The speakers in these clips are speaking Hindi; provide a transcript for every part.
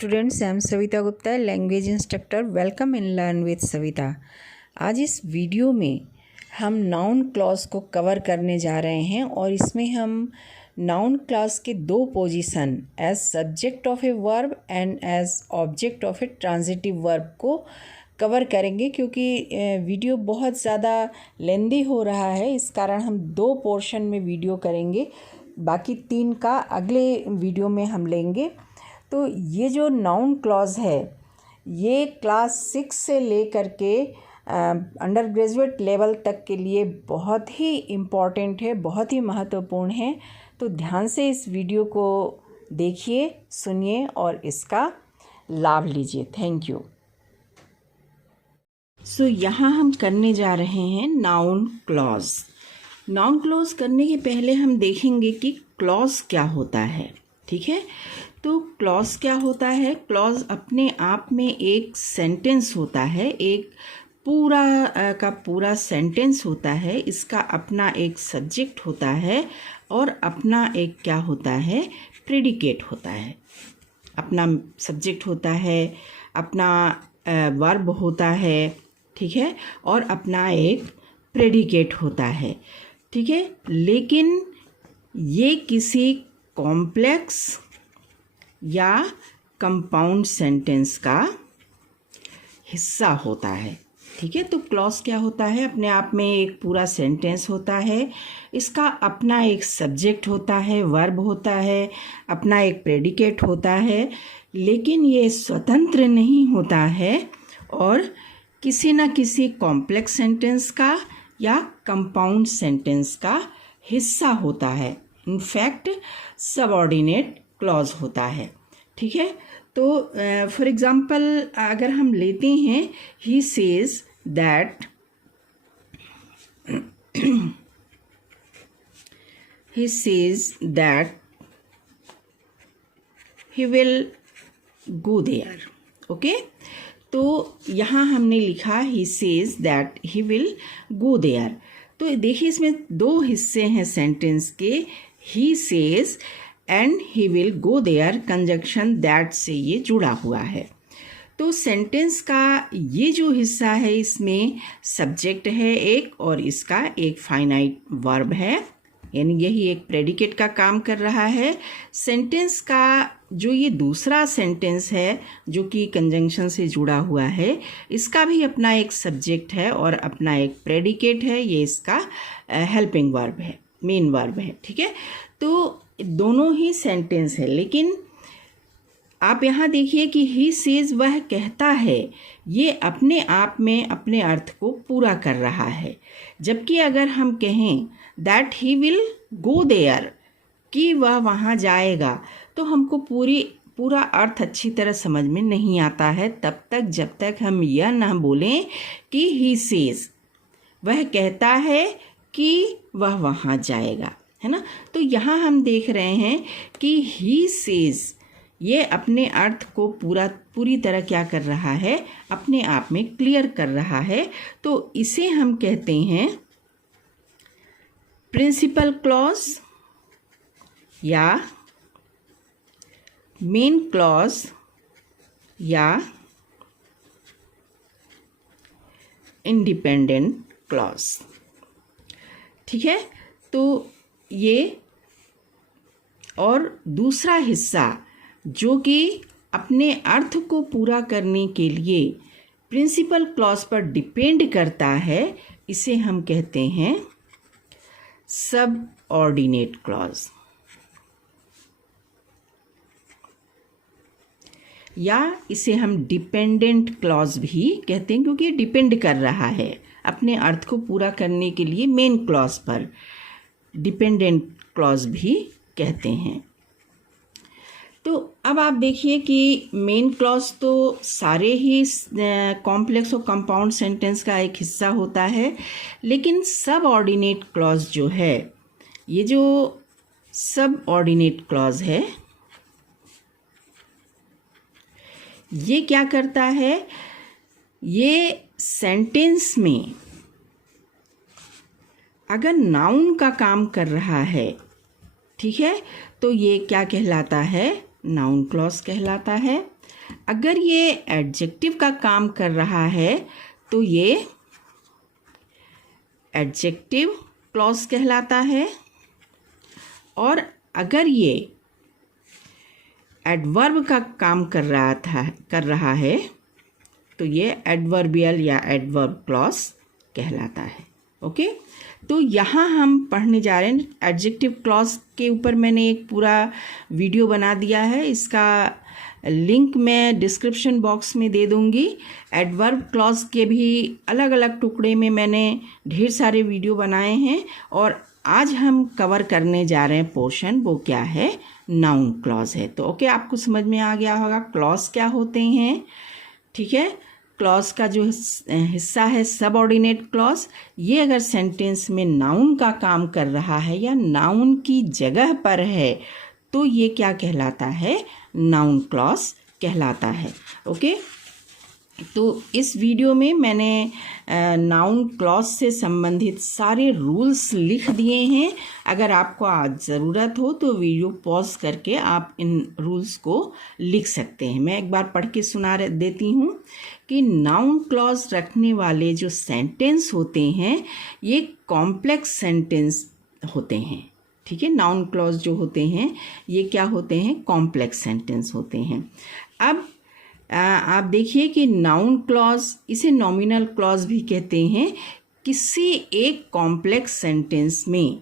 Students, I am Savita Gupta, language instructor. Welcome in learn with Savita. आज इस वीडियो में हम नाउन क्लॉज को कवर करने जा रहे हैं और इसमें हम नाउन क्लॉज के दो position as subject of a verb and as object of a transitive verb को कवर करेंगे। क्योंकि वीडियो बहुत ज़्यादा लेंदी हो रहा है, इस कारण हम दो पोर्शन में वीडियो करेंगे, बाकी तीन का अगले वीडियो में हम लेंगे। तो ये जो नाउन क्लॉज है ये क्लास 6 से लेकर के अंडर ग्रेजुएट लेवल तक के लिए बहुत ही इम्पॉर्टेंट है, बहुत ही महत्वपूर्ण है। तो ध्यान से इस वीडियो को देखिए, सुनिए और इसका लाभ लीजिए। Thank you. सो यहाँ हम करने जा रहे हैं नाउन क्लॉज। नाउन क्लॉज करने के पहले हम देखेंगे कि क्लॉज क्या होता है। ठीक है, तो क्लॉज क्या होता है? क्लॉज अपने आप में एक सेंटेंस होता है, एक पूरा का पूरा सेंटेंस होता है। इसका अपना एक सब्जेक्ट होता है और अपना एक क्या होता है, प्रेडिकेट होता है। अपना सब्जेक्ट होता है, अपना वर्ब होता है, ठीक है, और अपना एक प्रेडिकेट होता है। ठीक है, लेकिन ये किसी कॉम्प्लेक्स या कंपाउंड सेंटेंस का हिस्सा होता है। ठीक है, तो क्लॉज क्या होता है? अपने आप में एक पूरा सेंटेंस होता है, इसका अपना एक सब्जेक्ट होता है, वर्ब होता है, अपना एक प्रेडिकेट होता है, लेकिन ये स्वतंत्र नहीं होता है और किसी न किसी कॉम्प्लेक्स सेंटेंस का या कंपाउंड सेंटेंस का हिस्सा होता है। इनफैक्ट सबऑर्डिनेट क्लॉज होता है। ठीक है, तो फॉर एग्जांपल अगर हम लेते हैं, he says that he says that he will go there. Okay, तो यहाँ हमने लिखा he says that he will go there। तो देखिए इसमें दो हिस्से हैं सेंटेंस के, he says and he will go there, conjunction that से ये जुड़ा हुआ है। तो सेंटेंस का ये जो हिस्सा है इसमें सब्जेक्ट है एक और इसका एक फाइनाइट वर्ब है, यानी यही एक प्रेडिकेट का काम कर रहा है। सेंटेंस का जो ये दूसरा सेंटेंस है जो कि कंजंक्शन से जुड़ा हुआ है, इसका भी अपना एक सब्जेक्ट है और अपना एक प्रेडिकेट है। ये इसका हेल्पिंग वर्ब है, मेन वर्ब है। ठीक है, तो दोनों ही सेंटेंस है, लेकिन आप यहाँ देखिए कि ही सेज वह कहता है, ये अपने आप में अपने अर्थ को पूरा कर रहा है। जबकि अगर हम कहें that he will go there, कि वह वहाँ जाएगा, तो हमको पूरा अर्थ अच्छी तरह समझ में नहीं आता है तब तक जब तक हम यह ना बोलें कि ही सेज वह कहता है कि वह वहाँ जाएगा, है ना। तो यहाँ हम देख रहे हैं कि ही सेज ये अपने अर्थ को पूरी तरह क्या कर रहा है, अपने आप में क्लियर कर रहा है। तो इसे हम कहते हैं प्रिंसिपल क्लॉज या मेन क्लॉज या इंडिपेंडेंट क्लॉज। ठीक है, तो ये और दूसरा हिस्सा जो कि अपने अर्थ को पूरा करने के लिए प्रिंसिपल क्लॉज पर डिपेंड करता है, इसे हम कहते हैं सबऑर्डिनेट क्लॉज, या इसे हम डिपेंडेंट क्लॉज भी कहते हैं, क्योंकि डिपेंड कर रहा है अपने अर्थ को पूरा करने के लिए मेन क्लॉज पर। डिपेंडेंट क्लॉज भी कहते हैं। तो अब आप देखिए कि मेन क्लॉज तो सारे ही कॉम्प्लेक्स और कंपाउंड सेंटेंस का एक हिस्सा होता है, लेकिन सब ऑर्डिनेट क्लॉज जो है, ये जो सब ऑर्डिनेट क्लॉज है ये क्या करता है, ये सेंटेंस में अगर नाउन का काम कर रहा है, ठीक है, तो ये क्या कहलाता है, नाउन क्लॉज कहलाता है। अगर ये एडजेक्टिव का काम कर रहा है तो ये एडजेक्टिव क्लॉज कहलाता है, और अगर ये एडवर्ब का काम कर रहा है तो ये एडवर्बियल या एडवर्ब क्लॉज कहलाता है। ओके, तो यहाँ हम पढ़ने जा रहे हैं एडजेक्टिव क्लॉज के ऊपर। मैंने एक पूरा वीडियो बना दिया है, इसका लिंक मैं डिस्क्रिप्शन बॉक्स में दे दूँगी। एडवर्ब क्लॉज के भी अलग अलग टुकड़े में मैंने ढेर सारे वीडियो बनाए हैं, और आज हम कवर करने जा रहे हैं पोर्शन, वो क्या है, नाउन क्लॉज है। तो ओके, आपको समझ में आ गया होगा क्लॉज क्या होते हैं। ठीक है, क्लॉज का जो हिस्सा है सबऑर्डिनेट क्लॉज, ये अगर सेंटेंस में नाउन का काम कर रहा है या नाउन की जगह पर है तो ये क्या कहलाता है, नाउन क्लॉज कहलाता है। ओके, तो इस वीडियो में मैंने नाउन क्लॉज से संबंधित सारे रूल्स लिख दिए हैं। अगर आपको आज ज़रूरत हो तो वीडियो पॉज करके आप इन रूल्स को लिख सकते हैं। मैं एक बार पढ़ के सुना देती हूँ कि नाउन क्लॉज रखने वाले जो सेंटेंस होते हैं ये कॉम्प्लेक्स सेंटेंस होते हैं। ठीक है, नाउन क्लॉज जो होते हैं ये क्या होते हैं, कॉम्प्लेक्स सेंटेंस होते हैं। अब आप देखिए कि नाउन क्लॉज, इसे नॉमिनल क्लॉज भी कहते हैं, किसी एक कॉम्प्लेक्स सेंटेंस में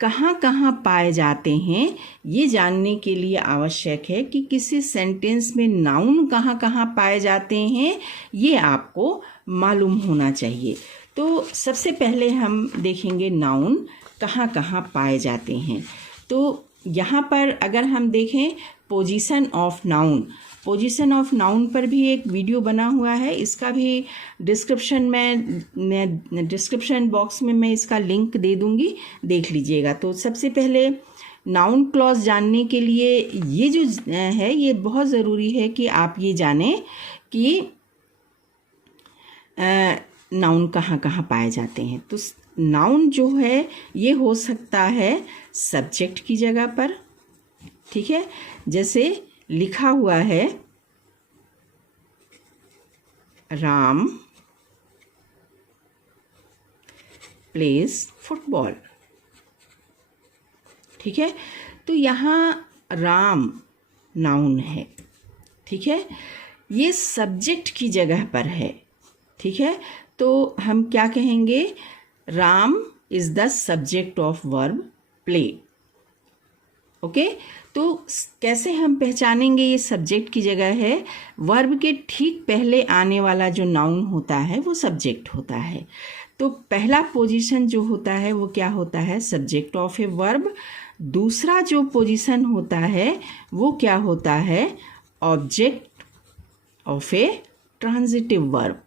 कहाँ कहाँ पाए जाते हैं ये जानने के लिए आवश्यक है कि किसी सेंटेंस में नाउन कहाँ कहाँ पाए जाते हैं ये आपको मालूम होना चाहिए। तो सबसे पहले हम देखेंगे नाउन कहाँ कहाँ पाए जाते हैं। तो यहाँ पर अगर हम देखें position of noun, position of noun पर भी एक वीडियो बना हुआ है, इसका भी डिस्क्रिप्शन बॉक्स में मैं इसका लिंक दे दूंगी, देख लीजिएगा। तो सबसे पहले नाउन क्लॉज जानने के लिए ये जो है ये बहुत ज़रूरी है कि आप ये जानें कि नाउन कहाँ कहाँ पाए जाते हैं। तो नाउन जो है ये हो सकता है सब्जेक्ट की जगह पर। ठीक है, जैसे लिखा हुआ है राम प्लेज फुटबॉल। ठीक है, तो यहाँ राम नाउन है। ठीक है, ये सब्जेक्ट की जगह पर है। ठीक है, तो हम क्या कहेंगे, Ram is the subject of verb play. Okay, तो कैसे हम पहचानेंगे ये सब्जेक्ट की जगह है, वर्ब के ठीक पहले आने वाला जो नाउन होता है वो सब्जेक्ट होता है। तो पहला पोजीशन जो होता है वो क्या होता है, सब्जेक्ट ऑफ ए वर्ब। दूसरा जो पोजीशन होता है वो क्या होता है, object of a transitive verb.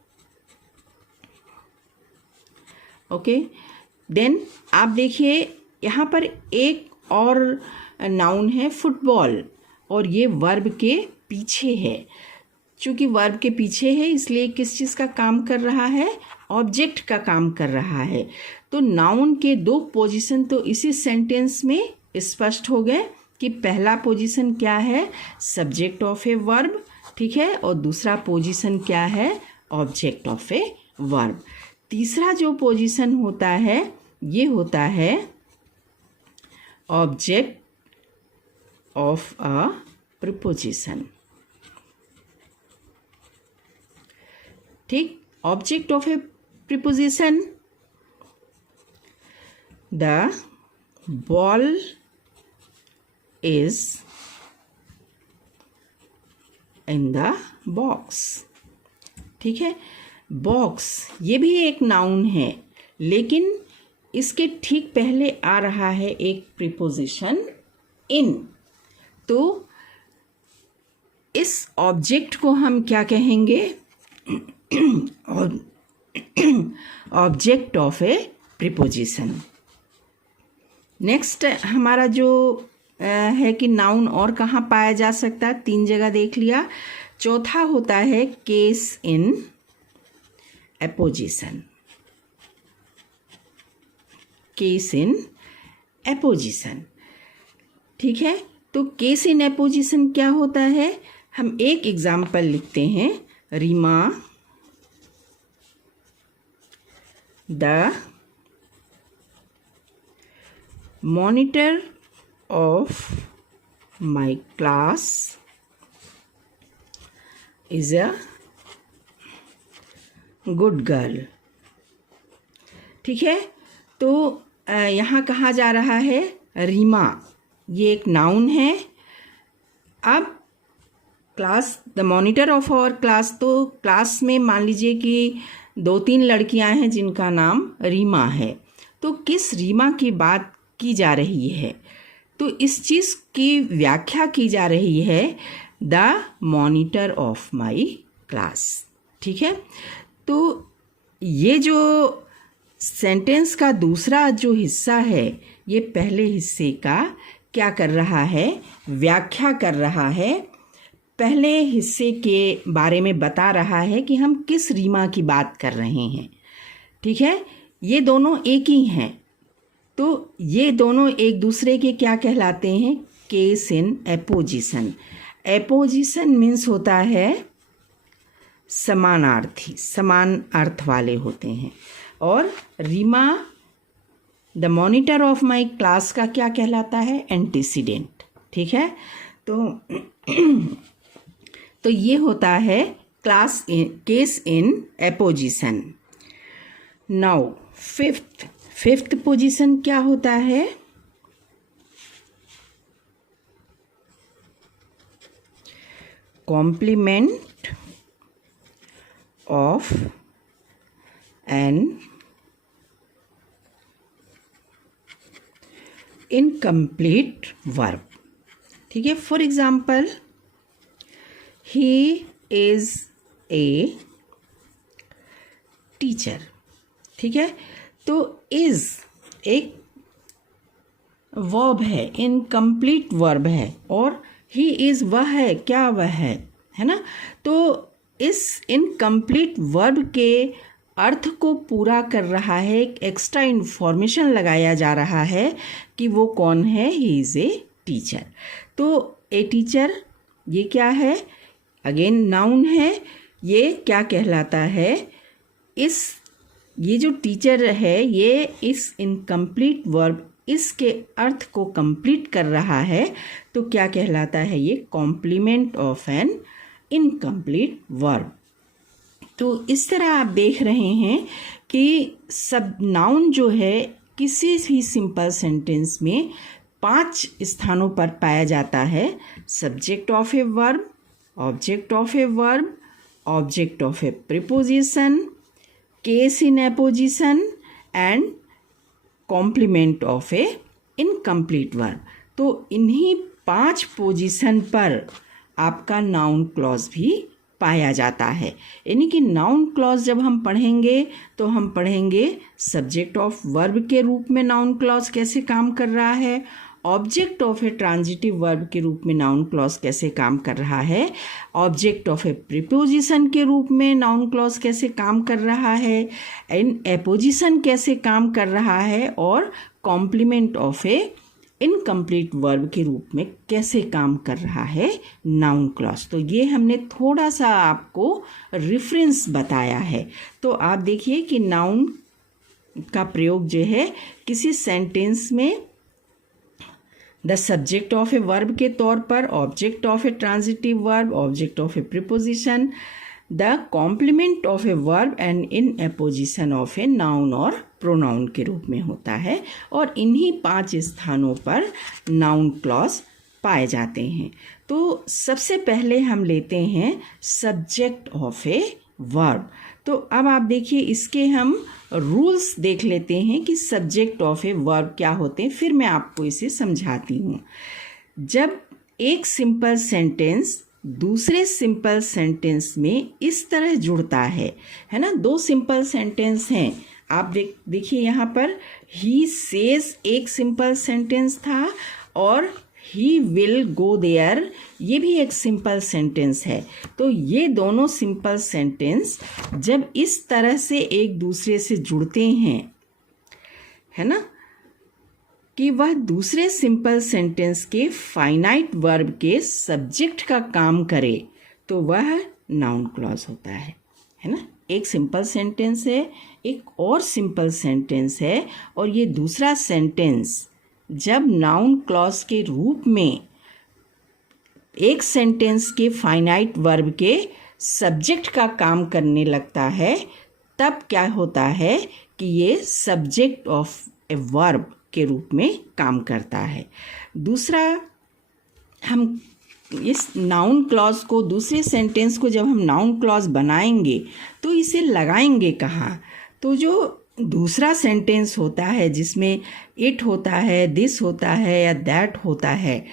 Okay, then आप देखिए यहाँ पर एक और नाउन है फुटबॉल, और ये वर्ब के पीछे है। चूँकि वर्ब के पीछे है इसलिए किस चीज़ का काम कर रहा है, ऑब्जेक्ट का काम कर रहा है। तो नाउन के दो पोजीशन तो इसी सेंटेंस में स्पष्ट हो गए कि पहला पोजीशन क्या है, सब्जेक्ट ऑफ ए वर्ब। ठीक है, और दूसरा पोजीशन क्या है, ऑब्जेक्ट ऑफ ए वर्ब। तीसरा जो पोजीशन होता है ये होता है ऑब्जेक्ट ऑफ अ प्रीपोजिशन। ठीक, object of a preposition, the ball is in the box. ठीक है, बॉक्स ये भी एक नाउन है, लेकिन इसके ठीक पहले आ रहा है एक प्रीपोजिशन इन। तो इस ऑब्जेक्ट को हम क्या कहेंगे, object of a preposition. Next हमारा जो है कि नाउन और कहाँ पाया जा सकता है, 3 जगह देख लिया। चौथा होता है case in apposition. Case in apposition. ठीक है, तो केस इन एपोजिशन क्या होता है, हम एक एग्जाम्पल लिखते हैं, Reema the monitor of my class is a good girl. ठीक है, तो यहाँ कहा जा रहा है रीमा, ये एक नाउन है। अब class, the monitor of our class, तो क्लास में मान लीजिए कि 2-3 लड़कियां हैं जिनका नाम रीमा है। तो किस रीमा की बात की जा रही है? तो इस चीज़ की व्याख्या की जा रही है, the monitor of my class. ठीक है, तो ये जो सेंटेंस का दूसरा जो हिस्सा है, ये पहले हिस्से का क्या कर रहा है? व्याख्या कर रहा है। पहले हिस्से के बारे में बता रहा है कि हम किस रीमा की बात कर रहे हैं। ठीक है, ये दोनों एक ही हैं, तो ये दोनों एक दूसरे के क्या कहलाते हैं? Case in apposition. Apposition means होता है समानार्थी, समान अर्थ वाले होते हैं। और Reema the monitor of my class का क्या कहलाता है? एंटीसीडेंट। ठीक है, तो ये होता है class in, case in apposition. Now fifth position क्या होता है? Complement of an incomplete verb. ठीक है, for example, he is a teacher. ठीक है, तो इज एक वर्ब है, इनकम्प्लीट वर्ब है, और ही इज वह है, क्या वह है ना? तो इस इनकम्प्लीट वर्ब के अर्थ को पूरा कर रहा है, एक एक्स्ट्रा इन्फॉर्मेशन लगाया जा रहा है कि वो कौन है? He is a teacher. तो ए टीचर ये क्या है? अगेन नाउन है। ये क्या कहलाता है? ये जो टीचर है, ये इस इनकम्प्लीट वर्ब, इसके अर्थ को कंप्लीट कर रहा है, तो क्या कहलाता है? ये complement of an incomplete verb. तो इस तरह आप देख रहे हैं कि सब नाउन जो है किसी भी सिंपल सेंटेंस में 5 स्थानों पर पाया जाता है। Subject of a verb, object of a verb, object of a preposition, case in apposition and complement of a incomplete verb. तो इन्हीं 5 पोजीशन पर आपका नाउन क्लॉज भी पाया जाता है। यानी कि नाउन क्लॉज जब हम पढ़ेंगे तो हम पढ़ेंगे सब्जेक्ट ऑफ वर्ब के रूप में नाउन क्लॉज कैसे काम कर रहा है, object of a transitive verb के रूप में नाउन क्लॉज कैसे काम कर रहा है, ऑब्जेक्ट ऑफ ए प्रीपोजिशन के रूप में नाउन क्लॉज कैसे काम कर रहा है, इन एपोजिशन कैसे काम कर रहा है, और complement of a incomplete verb के रूप में कैसे काम कर रहा है नाउन क्लॉज। तो ये हमने थोड़ा सा आपको रेफरेंस बताया है। तो आप देखिए कि नाउन का प्रयोग जो है किसी सेंटेंस में the subject of a verb के तौर पर, object of a transitive verb, object of a preposition, the complement of a verb and in apposition of a noun और प्रोनाउन के रूप में होता है। और इन्हीं 5 स्थानों पर नाउन क्लॉज पाए जाते हैं। तो सबसे पहले हम लेते हैं सब्जेक्ट ऑफ ए वर्ब। तो अब आप देखिए इसके हम रूल्स देख लेते हैं कि सब्जेक्ट ऑफ ए वर्ब क्या होते हैं, फिर मैं आपको इसे समझाती हूँ। जब एक सिंपल सेंटेंस दूसरे सिंपल सेंटेंस में इस तरह जुड़ता है ना, 2 सिंपल सेंटेंस हैं, आप देखिए यहाँ पर ही सेज एक सिंपल सेंटेंस था और ही विल गो देयर ये भी एक सिंपल सेंटेंस है। तो ये दोनों सिंपल सेंटेंस जब इस तरह से एक दूसरे से जुड़ते हैं, है ना, कि वह दूसरे सिंपल सेंटेंस के फाइनाइट वर्ब के सब्जेक्ट का काम करे तो वह नाउन क्लॉज होता है ना। एक सिंपल सेंटेंस है, एक और सिंपल सेंटेंस है, और ये दूसरा सेंटेंस जब नाउन क्लॉज के रूप में एक सेंटेंस के फाइनाइट वर्ब के सब्जेक्ट का काम करने लगता है, तब क्या होता है कि ये सब्जेक्ट ऑफ ए वर्ब के रूप में काम करता है। दूसरा, हम इस नाउन क्लॉज को, दूसरे सेंटेंस को जब हम नाउन क्लॉज बनाएंगे तो इसे लगाएंगे कहाँ? तो जो दूसरा सेंटेंस होता है जिसमें इट होता है, दिस होता है या दैट होता है,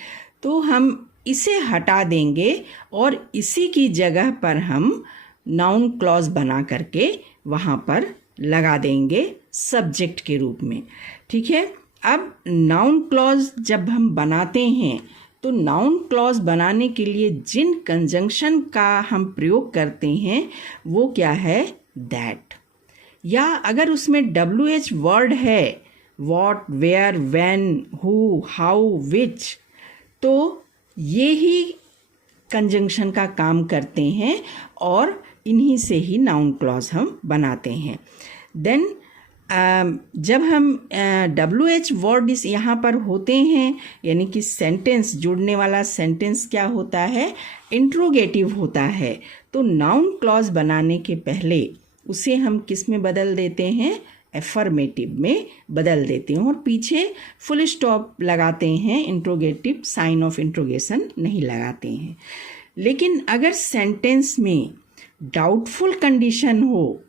तो हम इसे हटा देंगे और इसी की जगह पर हम नाउन क्लॉज बना करके वहाँ पर लगा देंगे सब्जेक्ट के रूप में। ठीक है। अब नाउन क्लॉज जब हम बनाते हैं तो नाउन क्लॉज बनाने के लिए जिन कंजंक्शन का हम प्रयोग करते हैं वो क्या है? दैट। या अगर उसमें WH वर्ड है, what, where, when, who, how, which, तो ये ही कंजंक्शन का काम करते हैं और इन्हीं से ही नाउन क्लॉज हम बनाते हैं। देन जब हम WH वर्ड इस यहाँ पर होते हैं, यानी कि सेंटेंस, जुड़ने वाला सेंटेंस क्या होता है? इंट्रोगेटिव होता है। तो नाउन क्लॉज बनाने के पहले उसे हम किस में बदल देते हैं? एफर्मेटिव में बदल देते हैं और पीछे फुल स्टॉप लगाते हैं, इंट्रोगेटिव साइन ऑफ इंट्रोगेशन नहीं लगाते हैं। लेकिन अगर सेंटेंस में डाउटफुल कंडीशन हो,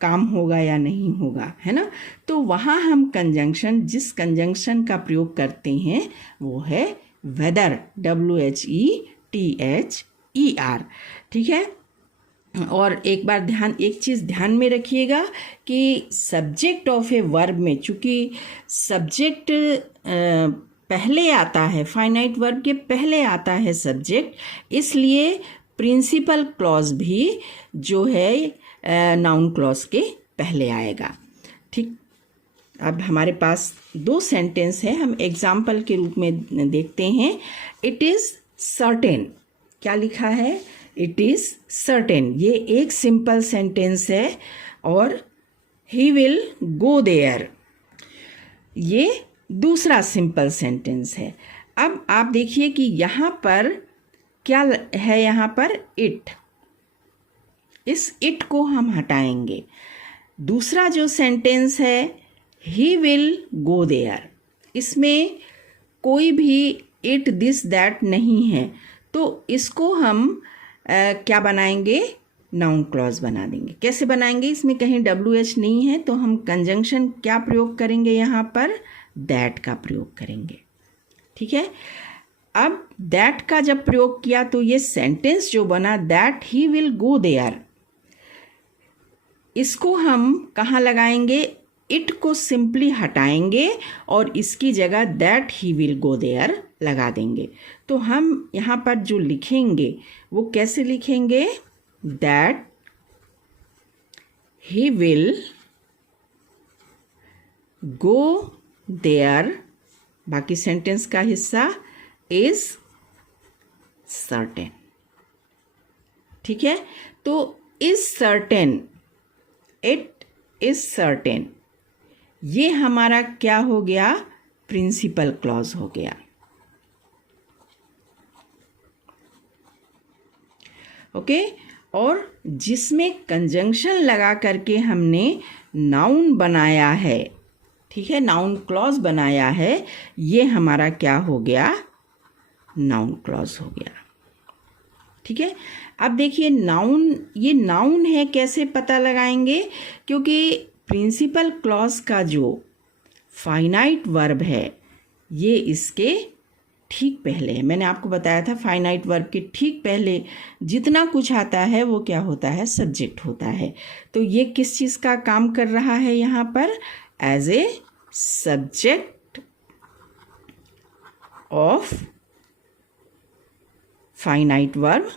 काम होगा या नहीं होगा, है ना, तो वहाँ हम कंजंक्शन, जिस कंजंक्शन का प्रयोग करते हैं वो है वेदर, WHETHER। ठीक है। और एक चीज़ ध्यान में रखिएगा कि सब्जेक्ट ऑफ ए वर्ब में, चूँकि सब्जेक्ट पहले आता है, फाइनाइट वर्ब के पहले आता है सब्जेक्ट, इसलिए प्रिंसिपल क्लॉज भी जो है नाउन क्लॉज के पहले आएगा। ठीक। अब हमारे पास दो सेंटेंस है, हम एग्जाम्पल के रूप में देखते हैं। इट इज़ सर्टेन, क्या लिखा है? It is certain. ये एक सिंपल सेंटेंस है। और ही विल गो देयर, ये दूसरा सिंपल सेंटेंस है। अब आप देखिए कि यहाँ पर क्या है? यहाँ पर इट, इस इट को हम हटाएंगे। दूसरा जो सेंटेंस है ही विल गो देयर, इसमें कोई भी इट, दिस, दैट नहीं है, तो इसको हम क्या बनाएंगे? नाउन क्लॉज बना देंगे। कैसे बनाएंगे? इसमें कहीं WH नहीं है तो हम कंजंक्शन क्या प्रयोग करेंगे? यहाँ पर दैट का प्रयोग करेंगे। ठीक है। अब दैट का जब प्रयोग किया तो ये सेंटेंस जो बना, that he will go there, इसको हम कहाँ लगाएंगे? इट को सिंपली हटाएंगे और इसकी जगह that he will go there लगा देंगे। तो हम यहाँ पर जो लिखेंगे वो कैसे लिखेंगे? That he will go there, बाकी सेंटेंस का हिस्सा इज सर्टेन। ठीक है। तो is certain, it is certain, ये हमारा क्या हो गया? प्रिंसिपल क्लॉज हो गया। ओके। और जिसमें कंजंक्शन लगा करके हमने नाउन बनाया है, ठीक है, नाउन क्लॉज बनाया है, ये हमारा क्या हो गया? नाउन क्लॉज हो गया। ठीक है। अब देखिए नाउन, ये नाउन है, कैसे पता लगाएंगे? क्योंकि प्रिंसिपल क्लॉज का जो फाइनाइट वर्ब है ये इसके ठीक पहले है। मैंने आपको बताया था फाइनाइट वर्ब के ठीक पहले जितना कुछ आता है वो क्या होता है? सब्जेक्ट होता है। तो ये किस चीज़ का काम कर रहा है यहाँ पर? As a subject of finite verb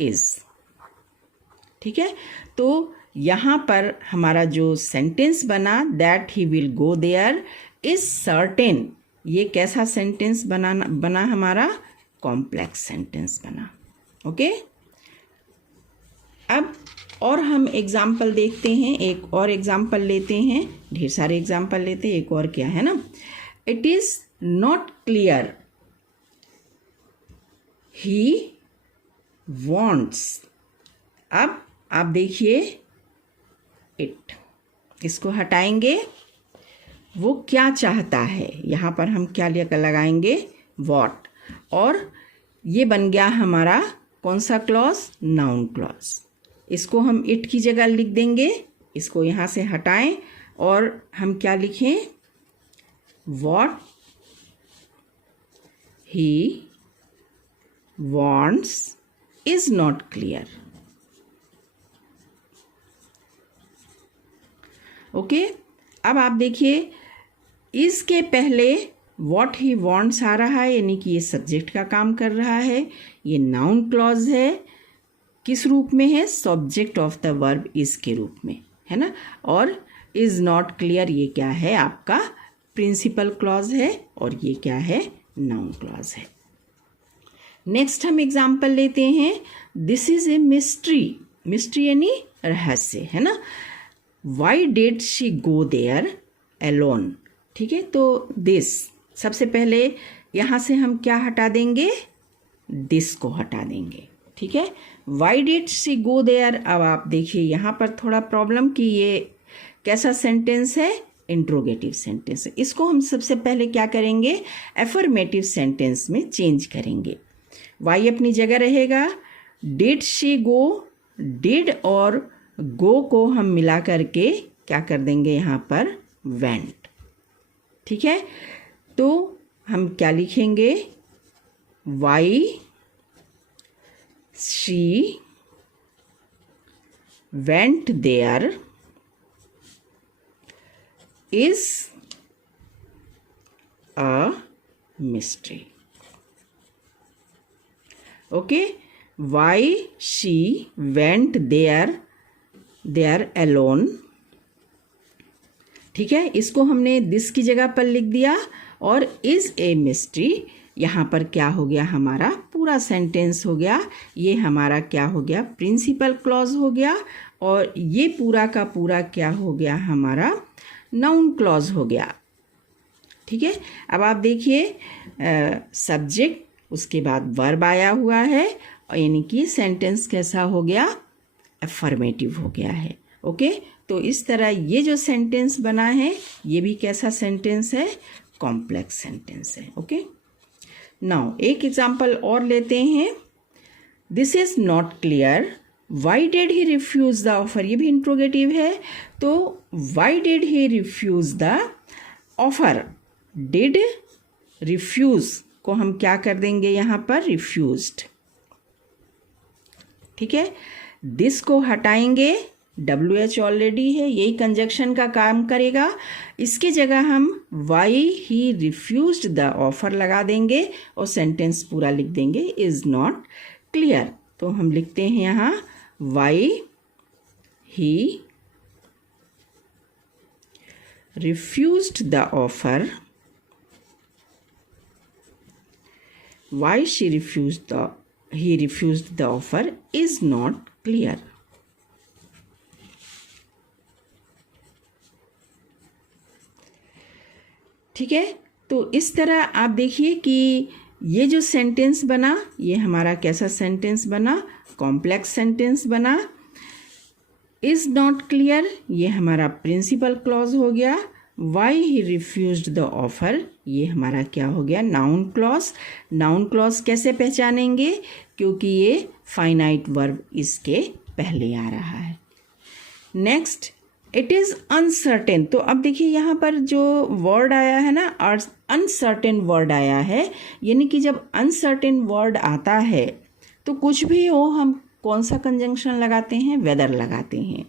is. ठीक है। तो यहाँ पर हमारा जो सेंटेंस बना that he will go there is certain, ये कैसा सेंटेंस बना हमारा कॉम्प्लेक्स सेंटेंस बना। ओके, अब और हम एग्जाम्पल देखते हैं, एक और एग्जाम्पल लेते हैं, ढेर सारे एग्जाम्पल लेते हैं, एक और क्या है ना, it is not clear he wants. अब आप देखिए इट, इसको हटाएंगे, वो क्या चाहता है, यहाँ पर हम क्या लगाएंगे वॉट, और ये बन गया हमारा कौन सा क्लॉज, नाउन क्लॉज। इसको हम इट की जगह लिख देंगे, इसको यहाँ से हटाएं और हम क्या लिखें, what he wants is not clear। Okay, अब आप देखिए इसके पहले what he wants आ रहा है, यानी कि ये सब्जेक्ट का काम कर रहा है, ये नाउन क्लॉज है, किस रूप में है, subject of the verb is के रूप में, है ना, और इज नॉट क्लियर ये क्या है, आपका प्रिंसिपल क्लॉज है, और ये क्या है, नाउन क्लॉज है। नेक्स्ट हम एग्जाम्पल लेते हैं, this is a mystery, mystery यानी रहस्य, है ना, why did she go there alone. ठीक है, तो दिस, सबसे पहले यहाँ से हम क्या हटा देंगे, दिस को हटा देंगे। ठीक है, why did she go there. अब आप देखिए यहाँ पर थोड़ा प्रॉब्लम कि ये कैसा सेंटेंस है, इंट्रोगेटिव सेंटेंस है, इसको हम सबसे पहले क्या करेंगे, एफर्मेटिव सेंटेंस में चेंज करेंगे। वाई अपनी जगह रहेगा, डिड शी गो, डिड और गो को हम मिला करके क्या कर देंगे यहाँ पर, वेंट। ठीक है, तो हम क्या लिखेंगे, why she went there is a mystery. Okay, why she went there alone. ठीक है, इसको हमने दिस की जगह पर लिख दिया, और इज ए मिस्ट्री यहाँ पर क्या हो गया, हमारा पूरा सेंटेंस हो गया, ये हमारा क्या हो गया, प्रिंसिपल क्लॉज हो गया, और ये पूरा का पूरा क्या हो गया, हमारा नाउन क्लॉज हो गया। ठीक है, अब आप देखिए सब्जेक्ट, उसके बाद वर्ब आया हुआ है, और यानी कि सेंटेंस कैसा हो गया, अफर्मेटिव हो गया है। ओके, तो इस तरह ये जो सेंटेंस बना है ये भी कैसा सेंटेंस है, कॉम्प्लेक्स सेंटेंस है। ओके, नाउ एक एग्जांपल और लेते हैं, this is not clear why did he refuse the offer. ये भी इंट्रोगेटिव है, तो why did he refuse the offer, did refuse को हम क्या कर देंगे यहाँ पर, रिफ्यूज्ड। ठीक है, दिस को हटाएंगे, WH ऑलरेडी है, यही कंजक्शन का काम करेगा, इसकी जगह हम why he refused the offer लगा देंगे और सेंटेंस पूरा लिख देंगे, इज नॉट क्लियर। तो हम लिखते हैं यहाँ why he refused the offer, why he refused the offer is not clear। ठीक है, तो इस तरह आप देखिए कि ये जो सेंटेंस बना, ये हमारा कैसा सेंटेंस बना, कॉम्प्लेक्स सेंटेंस बना। इज नॉट क्लियर ये हमारा प्रिंसिपल क्लॉज हो गया, why he refused the offer ये हमारा क्या हो गया, नाउन क्लॉज। नाउन क्लॉज कैसे पहचानेंगे, क्योंकि ये फाइनाइट वर्ब इसके पहले आ रहा है। Next, it is uncertain. तो अब देखिए यहाँ पर जो वर्ड आया है ना, अनसर्टेन वर्ड आया है, यानी कि जब अनसर्टेन वर्ड आता है तो कुछ भी हो हम कौन सा कंजंक्शन लगाते हैं, वेदर लगाते हैं।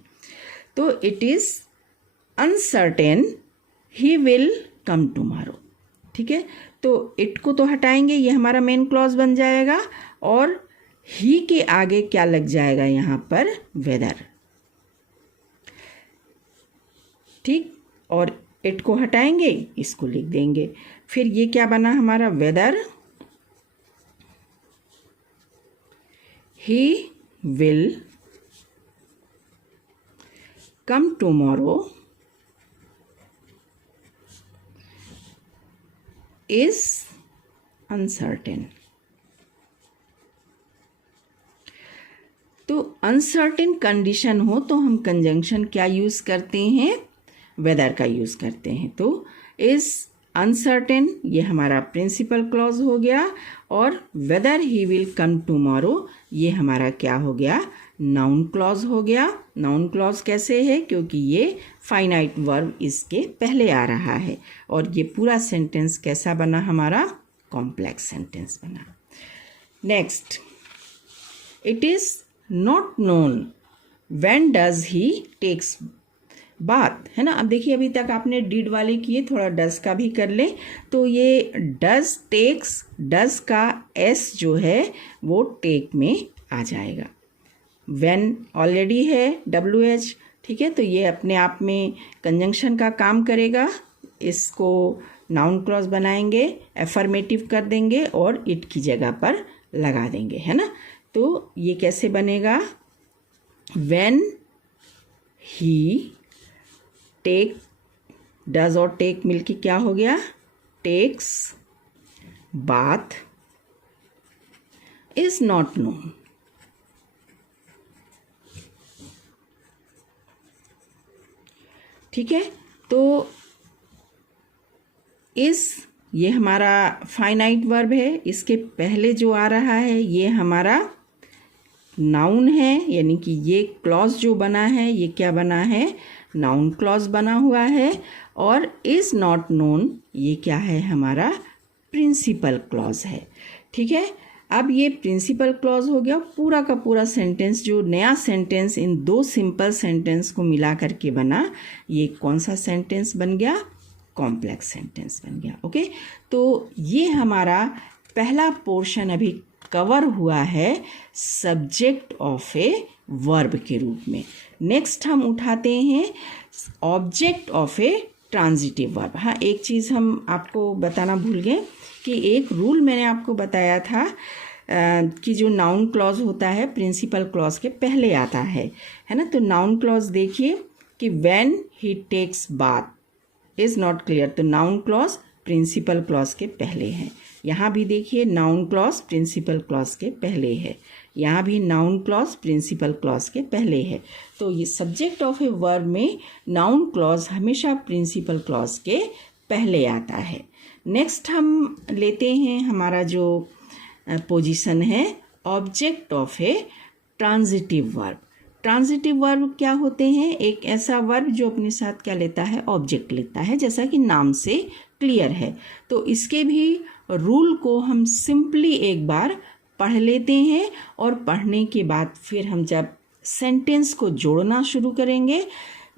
तो it is uncertain he will come tomorrow. ठीक है, तो इट को तो हटाएंगे, ये हमारा मेन क्लॉज बन जाएगा, और ही के आगे क्या लग जाएगा यहाँ पर, वेदर। ठीक, और इट को हटाएंगे, इसको लिख देंगे। फिर ये क्या बना हमारा, weather he will come tomorrow is uncertain. तो अनसर्टेन कंडीशन हो तो हम कंजंक्शन क्या यूज़ करते हैं, वेदर का यूज़ करते हैं। तो इज अनसर्टेन ये हमारा प्रिंसिपल क्लॉज हो गया, और weather he will come tomorrow ये हमारा क्या हो गया, नाउन क्लॉज हो गया। नाउन क्लॉज कैसे है, क्योंकि ये फाइनाइट वर्ब इसके पहले आ रहा है, और ये पूरा सेंटेंस कैसा बना हमारा, कॉम्प्लेक्स सेंटेंस बना। Next, it is not known when does he takes bath, है ना। अब देखिए अभी तक आपने डिड वाले किए, थोड़ा डज का भी कर लें। तो ये डज टेक्स, डज का एस जो है वो टेक में आ जाएगा। व्हेन ऑलरेडी है WH, ठीक है, तो ये अपने आप में कंजंक्शन का काम करेगा। इसको नाउन क्लॉज बनाएंगे, एफर्मेटिव कर देंगे और इट की जगह पर लगा देंगे, है ना। तो ये कैसे बनेगा, व्हेन ही टेक, डज और टेक मिलके क्या हो गया, takes bath is not known. ठीक है, तो इस ये हमारा फाइनाइट वर्ब है, इसके पहले जो आ रहा है ये हमारा नाउन है, यानी कि ये क्लॉज जो बना है ये क्या बना है, नाउन क्लॉज बना हुआ है। और इज नॉट नोन ये क्या है, हमारा प्रिंसिपल क्लॉज है। ठीक है, अब ये प्रिंसिपल क्लॉज हो गया। पूरा का पूरा सेंटेंस, जो नया सेंटेंस इन दो सिंपल सेंटेंस को मिला करके बना, ये कौन सा सेंटेंस बन गया, कॉम्प्लेक्स सेंटेंस बन गया। ओके, तो ये हमारा पहला पोर्शन अभी कवर हुआ है सब्जेक्ट ऑफ ए वर्ब के रूप में। नेक्स्ट हम उठाते हैं object of a transitive verb. हाँ, एक चीज़ हम आपको बताना भूल गए कि एक रूल मैंने आपको बताया था कि जो नाउन क्लॉज होता है प्रिंसिपल क्लॉज के पहले आता है ना। तो नाउन क्लॉज देखिए कि when he takes bath is not clear, तो नाउन क्लॉज प्रिंसिपल क्लॉज के पहले है। यहाँ भी देखिए नाउन क्लॉज प्रिंसिपल क्लॉज के पहले है, यहाँ भी नाउन क्लॉज प्रिंसिपल क्लॉज के पहले है। तो ये सब्जेक्ट ऑफ ए वर्ब में नाउन क्लॉज हमेशा प्रिंसिपल क्लॉज के पहले आता है। नेक्स्ट हम लेते हैं हमारा जो पोजीशन है object of a transitive verb. Transitive verb क्या होते हैं, एक ऐसा वर्ब जो अपने साथ क्या लेता है, ऑब्जेक्ट लेता है, जैसा कि नाम से क्लियर है। तो इसके भी रूल को हम सिंपली एक बार पढ़ लेते हैं, और पढ़ने के बाद फिर हम जब सेंटेंस को जोड़ना शुरू करेंगे,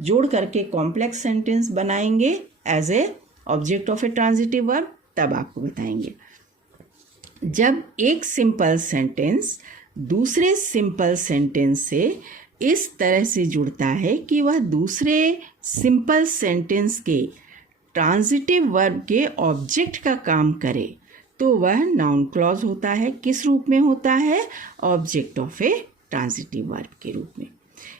जोड़ करके कॉम्प्लेक्स सेंटेंस बनाएंगे as a object of a transitive verb, तब आपको बताएंगे। जब एक सिंपल सेंटेंस दूसरे सिंपल सेंटेंस से इस तरह से जुड़ता है कि वह दूसरे सिंपल सेंटेंस के ट्रांजिटिव वर्ब के ऑब्जेक्ट का काम करे, तो वह नाउन क्लॉज होता है। किस रूप में होता है, object of a transitive verb के रूप में।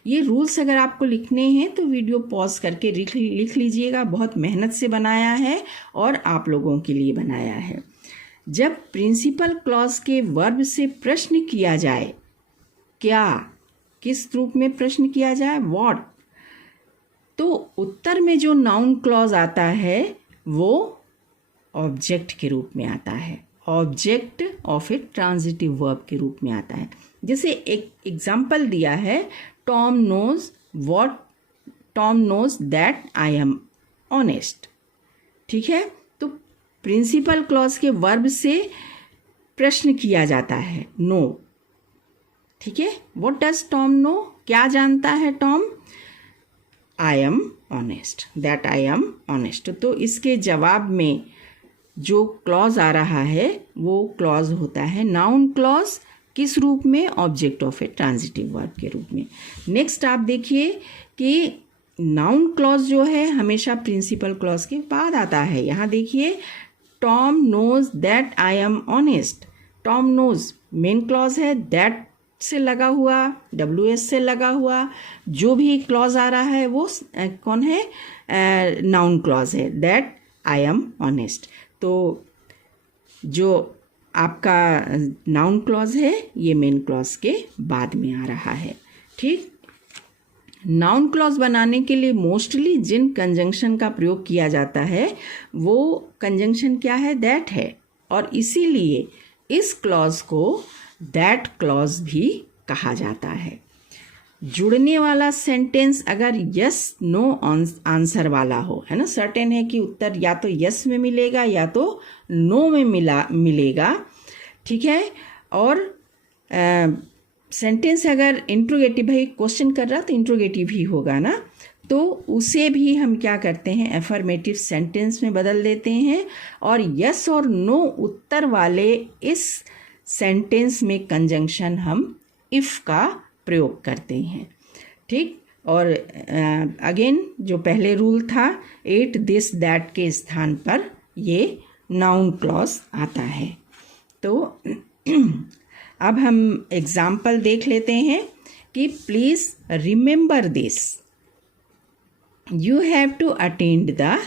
ये रूल्स अगर आपको लिखने हैं तो वीडियो पॉज करके लिख लीजिएगा। बहुत मेहनत से बनाया है और आप लोगों के लिए बनाया है। जब प्रिंसिपल क्लॉज के वर्ब से प्रश्न किया जाए, क्या, किस रूप में प्रश्न किया जाए, व्हाट, तो उत्तर में जो नाउन क्लॉज आता है वो ऑब्जेक्ट के रूप में आता है, object of a transitive verb के रूप में आता है। जैसे एक एग्जाम्पल दिया है, Tom knows what, Tom knows that I am honest. ठीक है, तो प्रिंसिपल क्लॉज के वर्ब से प्रश्न किया जाता है, नो। ठीक है, व्हाट डज टॉम नो, क्या जानता है Tom, I am honest, that I am honest. तो इसके जवाब में जो क्लॉज आ रहा है वो क्लॉज होता है नाउन क्लॉज, किस रूप में, object of a transitive verb के रूप में। नेक्स्ट आप देखिए कि नाउन क्लॉज जो है हमेशा प्रिंसिपल क्लॉज के बाद आता है। यहाँ देखिए, Tom knows that I am honest. Tom knows main clause है, दैट से लगा हुआ, WS से लगा हुआ जो भी क्लॉज आ रहा है वो कौन है, नाउन क्लॉज है, दैट आई एम ऑनेस्ट। तो जो आपका नाउन क्लॉज है ये मेन क्लॉज के बाद में आ रहा है। ठीक, नाउन क्लॉज बनाने के लिए मोस्टली जिन कंजंक्शन का प्रयोग किया जाता है वो कंजंक्शन क्या है, दैट है, और इसीलिए इस क्लॉज को दैट क्लॉज भी कहा जाता है। जुड़ने वाला सेंटेंस अगर यस नो आंसर वाला हो, है ना, सर्टेन है कि उत्तर या तो यस में मिलेगा या तो नो में मिलेगा, ठीक है, और सेंटेंस अगर इंट्रोगेटिव, भाई क्वेश्चन कर रहा तो इंट्रोगेटिव ही होगा ना, तो उसे भी हम क्या करते हैं, एफर्मेटिव सेंटेंस में बदल देते हैं, और यस और नो उत्तर वाले इस सेंटेंस में कंजंक्शन हम इफ़ का प्रयोग करते हैं। ठीक, और अगेन जो पहले रूल था, एट दिस दैट के स्थान पर ये नाउन क्लॉज आता है। तो अब हम एग्जाम्पल देख लेते हैं कि please remember this, you have to attend the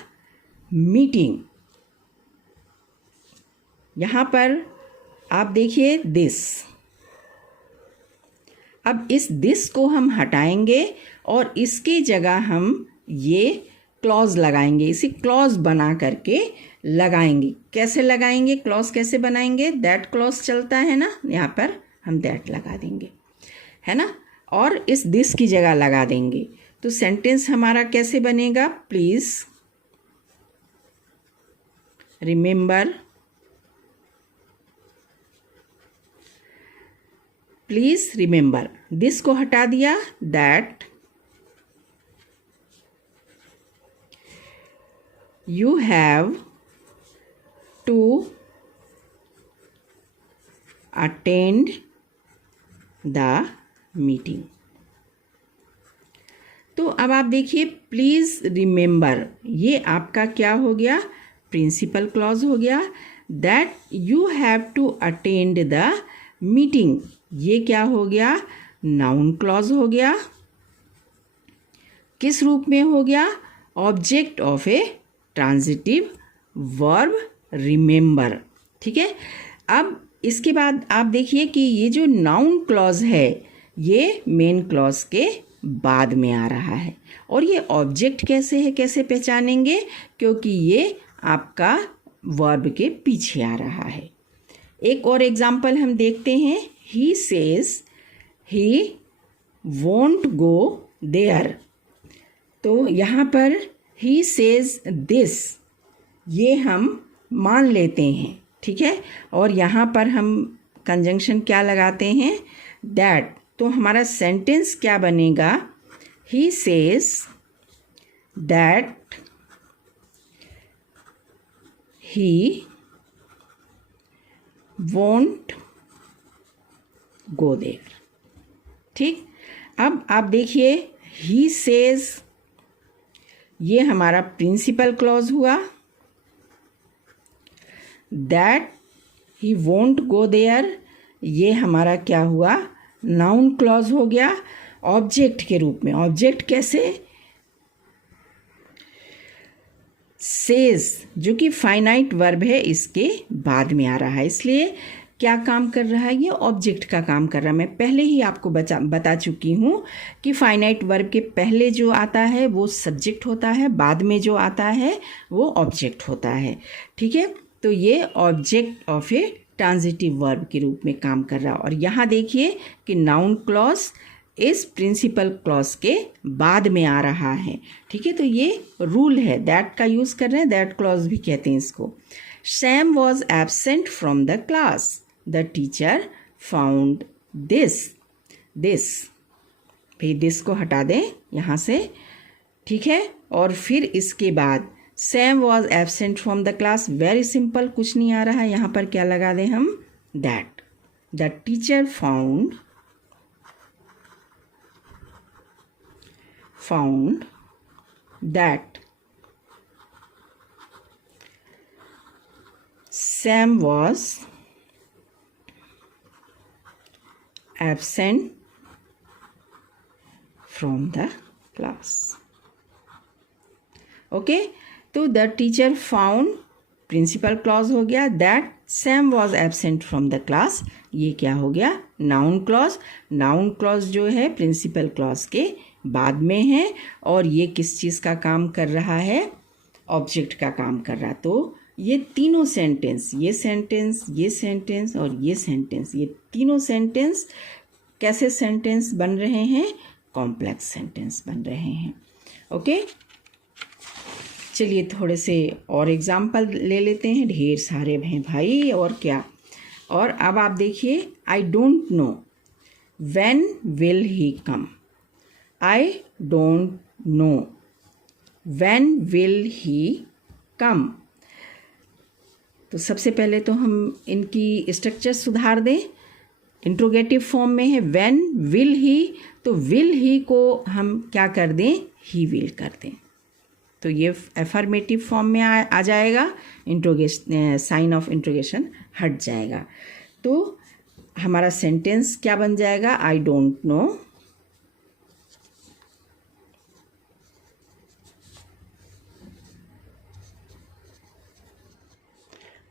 meeting. यहाँ पर आप देखिए दिस, अब इस दिस को हम हटाएंगे और इसकी जगह हम ये क्लॉज लगाएंगे, इसे क्लॉज बना करके लगाएंगे। कैसे लगाएंगे, क्लॉज कैसे बनाएंगे, दैट क्लॉज चलता है ना, यहाँ पर हम दैट लगा देंगे, है ना, और इस दिस की जगह लगा देंगे। तो सेंटेंस हमारा कैसे बनेगा, please remember, please remember, this को हटा दिया, that you have to attend the meeting। तो अब आप देखिए, प्लीज़ रिमेंबर, ये आपका क्या हो गया, प्रिंसिपल क्लॉज हो गया। That you have to attend the meeting, ये क्या हो गया, नाउन क्लॉज हो गया। किस रूप में हो गया, object of a transitive verb remember. ठीक है, अब इसके बाद आप देखिए कि ये जो नाउन क्लॉज है ये मेन क्लॉज के बाद में आ रहा है, और ये ऑब्जेक्ट कैसे है, कैसे पहचानेंगे, क्योंकि ये आपका वर्ब के पीछे आ रहा है। एक और एग्जाम्पल हम देखते हैं, he says he won't go there. तो यहाँ पर ही सेज दिस, ये हम मान लेते हैं, ठीक है, और यहाँ पर हम कंजंक्शन क्या लगाते हैं, दैट। तो हमारा सेंटेंस क्या बनेगा, he says that he won't go there. ठीक, अब आप देखिए, ही सेज ये हमारा प्रिंसिपल क्लॉज हुआ, that he won't go there ये हमारा क्या हुआ, नाउन क्लॉज हो गया ऑब्जेक्ट के रूप में। ऑब्जेक्ट कैसे, सेज जो कि फाइनाइट वर्ब है इसके बाद में आ रहा है, इसलिए क्या काम कर रहा है, ये ऑब्जेक्ट का काम कर रहा है। मैं पहले ही आपको बता चुकी हूँ कि फाइनाइट वर्ब के पहले जो आता है वो सब्जेक्ट होता है, बाद में जो आता है वो ऑब्जेक्ट होता है। ठीक है, तो ये object of a transitive verb के रूप में काम कर रहा है। और यहाँ देखिए कि नाउन क्लॉज इस प्रिंसिपल क्लॉज के बाद में आ रहा है। ठीक है, तो ये रूल है, दैट का यूज़ कर रहे हैं, दैट क्लॉज भी कहते हैं इसको। Sam was absent from the class, the teacher found this. This, भाई दिस को हटा दें यहाँ से, ठीक है, और फिर इसके बाद Sam was absent from the class, very simple, कुछ नहीं आ रहा है, यहाँ पर क्या लगा दें हम, that. The teacher found that Sam was absent from the class. Okay, तो the teacher found principal clause हो गया, that Sam was absent from the class, ये क्या हो गया, नाउन क्लॉज। नाउन क्लॉज जो है प्रिंसिपल क्लॉज के बाद में है और ये किस चीज़ का काम कर रहा है, ऑब्जेक्ट का काम कर रहा। तो ये तीनों सेंटेंस, ये सेंटेंस, ये सेंटेंस और ये सेंटेंस, ये तीनों सेंटेंस कैसे सेंटेंस बन रहे हैं, कॉम्प्लेक्स सेंटेंस बन रहे हैं। ओके, चलिए थोड़े से और एग्जाम्पल ले लेते हैं, ढेर सारे हैं भाई, और क्या। और अब आप देखिए, I don't know when will he come, I don't know when will he come. तो सबसे पहले तो हम इनकी स्ट्रक्चर सुधार दें। इंट्रोगेटिव फॉर्म में है व्हेन विल ही, तो विल ही को हम क्या कर दें, ही विल कर दें, तो ये एफर्मेटिव फॉर्म में आ जाएगा, इंट्रोगेशन, साइन ऑफ इंट्रोगेशन हट जाएगा। तो हमारा सेंटेंस क्या बन जाएगा, I don't know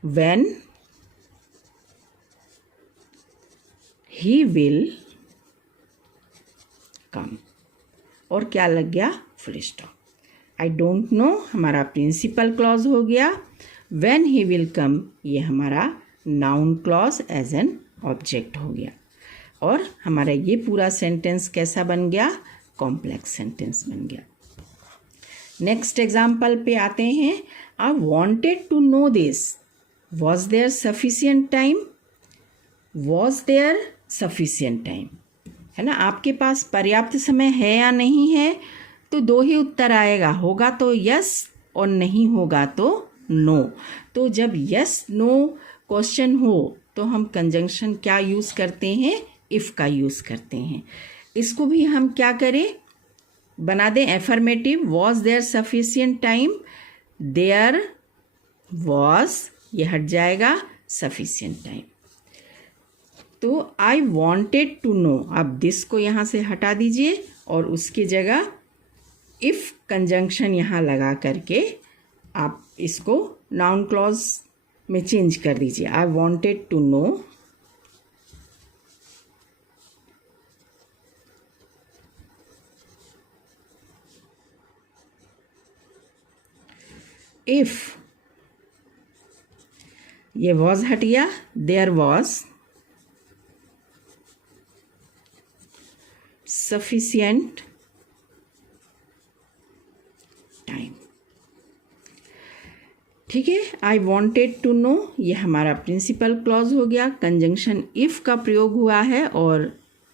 when he will come, और क्या लग गया, full stop. I don't know हमारा प्रिंसिपल क्लॉज हो गया, व्हेन ही विल कम ये हमारा noun clause as an object हो गया, और हमारा ये पूरा सेंटेंस कैसा बन गया, कॉम्प्लेक्स सेंटेंस बन गया। नेक्स्ट एग्जाम्पल पे आते हैं, I wanted to know this, was there sufficient time, was there sufficient time, है ना, आपके पास पर्याप्त समय है या नहीं है, तो दो ही उत्तर आएगा, होगा तो यस और नहीं होगा तो नो। तो जब यस नो क्वेश्चन हो तो हम कंजंक्शन क्या यूज़ करते हैं, इफ़ का यूज़ करते हैं। इसको भी हम क्या करें, बना दें affirmative, was there sufficient time, there was, ये हट जाएगा सफिशिएंट टाइम। तो आई वॉन्टेड टू नो, अब दिस को यहाँ से हटा दीजिए और उसकी जगह इफ़ कंजंक्शन यहाँ लगा करके आप इसको नाउन क्लॉज में चेंज कर दीजिए। I wanted to know if, ये वॉज हट गया, देयर वॉज सफिशिएंट टाइम। ठीक है, आई वॉन्टेड टू नो ये हमारा प्रिंसिपल क्लॉज हो गया, कंजंक्शन इफ़ का प्रयोग हुआ है और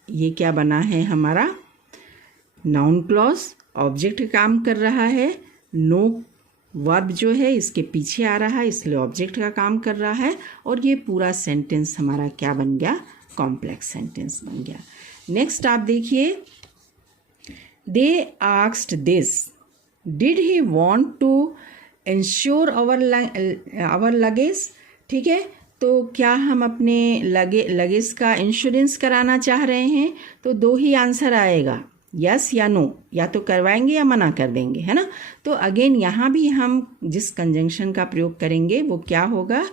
ये क्या बना है हमारा नाउन क्लॉज, ऑब्जेक्ट काम कर रहा है, नो वर्ब जो है इसके पीछे आ रहा है इसलिए ऑब्जेक्ट का काम कर रहा है, और ये पूरा सेंटेंस हमारा क्या बन गया, कॉम्प्लेक्स सेंटेंस बन गया। नेक्स्ट आप देखिए, they asked this, did he want to ensure our luggage. ठीक है, तो क्या हम अपने लगेज का इंश्योरेंस कराना चाह रहे हैं, तो दो ही आंसर आएगा, यस या नो, या तो करवाएंगे या मना कर देंगे, है ना। तो अगेन यहाँ भी हम जिस कंजंक्शन का प्रयोग करेंगे वो क्या होगा,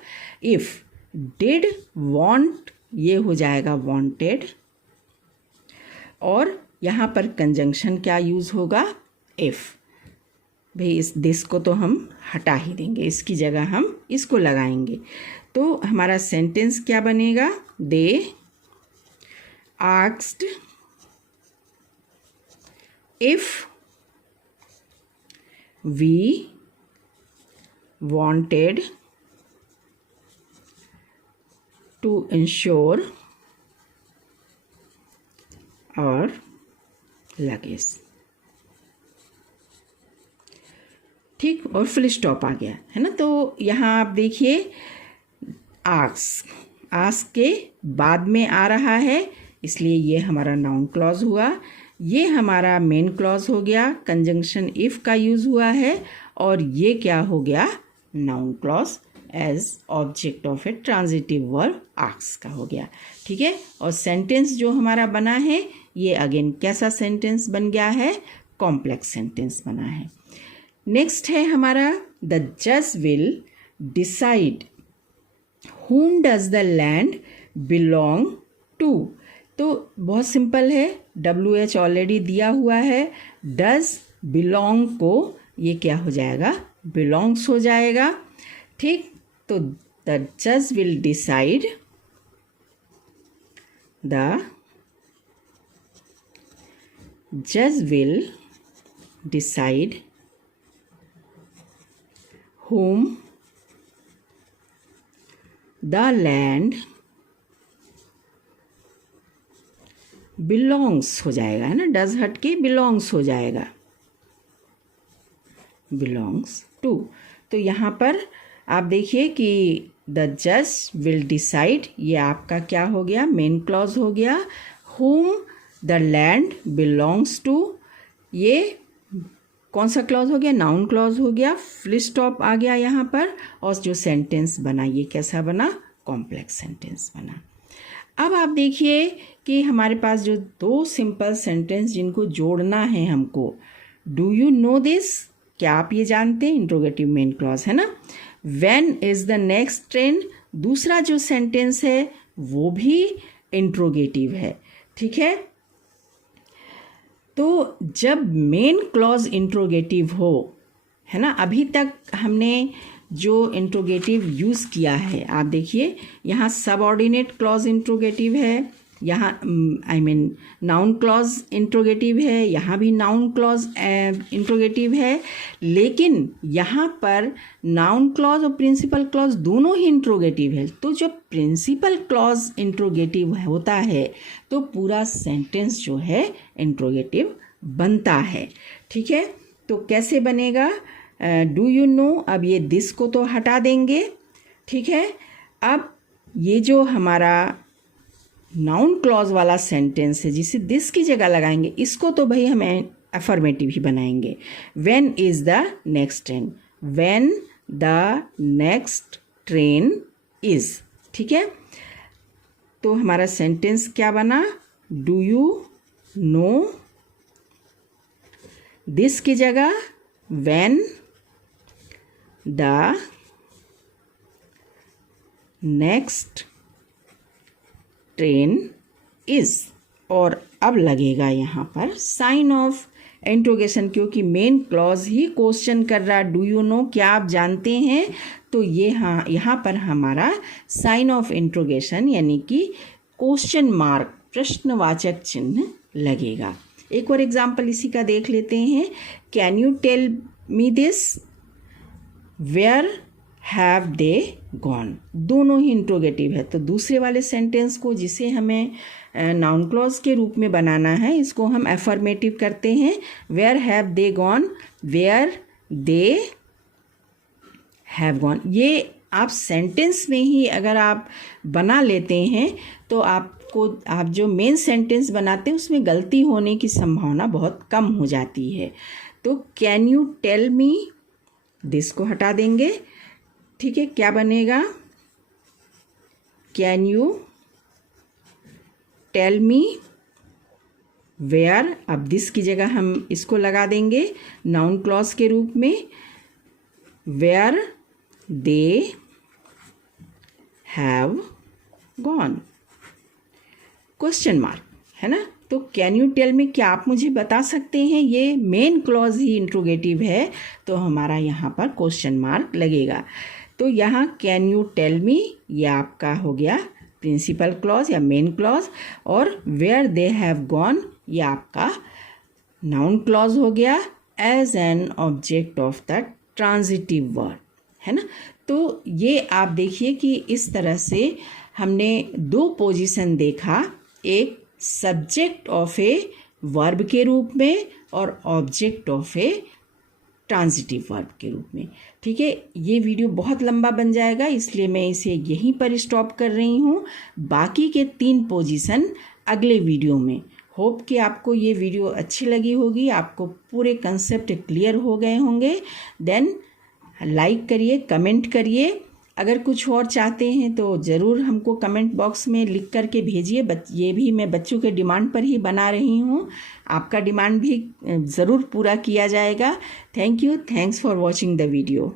इफ़, डिड वॉन्ट ये हो जाएगा वॉन्टेड, और यहाँ पर कंजंक्शन क्या यूज़ होगा, इफ़। भाई इस दिस को तो हम हटा ही देंगे, इसकी जगह हम इसको लगाएंगे, तो हमारा सेंटेंस क्या बनेगा, they asked if we wanted to ensure our luggage। ठीक, और फुल स्टॉप आ गया है ना। तो यहाँ आप देखिए आस्क के बाद में आ रहा है इसलिए ये हमारा नाउन क्लॉज हुआ। ये हमारा मेन क्लॉज हो गया, कंजंक्शन इफ का यूज़ हुआ है, और ये क्या हो गया, noun clause as object of a transitive verb ask का हो गया। ठीक है, और सेंटेंस जो हमारा बना है ये अगेन कैसा सेंटेंस बन गया है, कॉम्प्लेक्स सेंटेंस बना है। नेक्स्ट है हमारा द जज will decide whom does the land belong to। तो बहुत सिंपल है, WH ऑलरेडी दिया हुआ है, does belong को ये क्या हो जाएगा, belongs हो जाएगा। ठीक, तो the judge will decide, the judge will decide whom the land belongs हो जाएगा, है ना, डज हट के belongs हो जाएगा, belongs to। तो यहाँ पर आप देखिए कि the judge will decide, ये आपका क्या हो गया, मेन क्लॉज हो गया। whom the land belongs to, ये कौन सा क्लॉज हो गया, नाउन क्लॉज हो गया, फुल स्टॉप आ गया यहाँ पर, और जो सेंटेंस बना ये कैसा बना, कॉम्प्लेक्स सेंटेंस बना। अब आप देखिए कि हमारे पास जो दो सिंपल सेंटेंस जिनको जोड़ना है हमको, डू यू नो दिस, क्या आप ये जानते हैं, इंट्रोगेटिव मेन क्लॉज है ना। When is the next train, दूसरा जो सेंटेंस है वो भी इंट्रोगेटिव है। ठीक है, तो जब मेन क्लॉज इंट्रोगेटिव हो, है ना, अभी तक हमने जो इंट्रोगेटिव यूज़ किया है, आप देखिए यहाँ सबऑर्डिनेट क्लॉज इंट्रोगेटिव है, यहाँ नाउन क्लॉज इंट्रोगेटिव है, यहाँ भी नाउन क्लॉज इंट्रोगेटिव है, लेकिन यहाँ पर नाउन क्लॉज और प्रिंसिपल क्लॉज दोनों ही इंट्रोगेटिव है। तो जब प्रिंसिपल क्लॉज इंट्रोगेटिव होता है तो पूरा सेंटेंस जो है इंट्रोगेटिव बनता है। ठीक है, तो कैसे बनेगा, डू यू नो, अब ये दिस को तो हटा देंगे। ठीक है, अब ये जो हमारा नाउन क्लॉज वाला सेंटेंस है जिसे दिस की जगह लगाएंगे, इसको तो भाई हम अफर्मेटिव ही बनाएंगे। When is the next train, when the next train is. ठीक है, तो हमारा सेंटेंस क्या बना, डू यू नो, दिस की जगह when the next train is, और अब लगेगा यहाँ पर साइन ऑफ इंट्रोगेशन, क्योंकि मेन क्लॉज ही क्वेश्चन कर रहा है, डू यू नो, क्या आप जानते हैं। तो ये हाँ, यहाँ पर हमारा साइन ऑफ इंट्रोगेशन यानी कि क्वेश्चन मार्क, प्रश्नवाचक चिन्ह लगेगा। एक और एग्जाम्पल इसी का देख लेते हैं, can you tell me this, where have they gone, दोनों ही इंट्रोगेटिव है। तो दूसरे वाले सेंटेंस को जिसे हमें नाउन क्लॉज के रूप में बनाना है, इसको हम अफर्मेटिव करते हैं, where have they gone, where they have gone. ये आप सेंटेंस में ही अगर आप बना लेते हैं तो आपको, आप जो मेन सेंटेंस बनाते हैं उसमें गलती होने की संभावना बहुत कम हो जाती है। तो can you tell me, this को हटा देंगे। ठीक है, क्या बनेगा, can you tell me where, अब दिस की जगह हम इसको लगा देंगे नाउन क्लॉज के रूप में, where they have gone, question mark, है ना। तो कैन यू टेल मी, क्या आप मुझे बता सकते हैं, ये मेन क्लॉज ही इंट्रोगेटिव है तो हमारा यहाँ पर क्वेश्चन मार्क लगेगा। तो यहाँ कैन यू टेल मी ये आपका हो गया प्रिंसिपल क्लॉज या मेन क्लॉज, और वेयर दे हैव गॉन ये आपका नाउन क्लॉज हो गया as an object of the transitive verb, है ना। तो ये आप देखिए कि इस तरह से हमने दो पोजीशन देखा, एक सब्जेक्ट ऑफ ए वर्ब के रूप में और object of a transitive verb के रूप में। ठीक है, ये वीडियो बहुत लंबा बन जाएगा इसलिए मैं इसे यहीं पर स्टॉप कर रही हूँ। बाकी के 3 पोजीशन अगले वीडियो में होप कि आपको ये वीडियो अच्छी लगी होगी, आपको पूरे कंसेप्ट क्लियर हो गए होंगे। देन लाइक करिए, कमेंट करिए। अगर कुछ और चाहते हैं तो ज़रूर हमको कमेंट बॉक्स में लिख करके भेजिए। ये भी मैं बच्चों के डिमांड पर ही बना रही हूँ, आपका डिमांड भी ज़रूर पूरा किया जाएगा। Thank you, thanks for watching the video.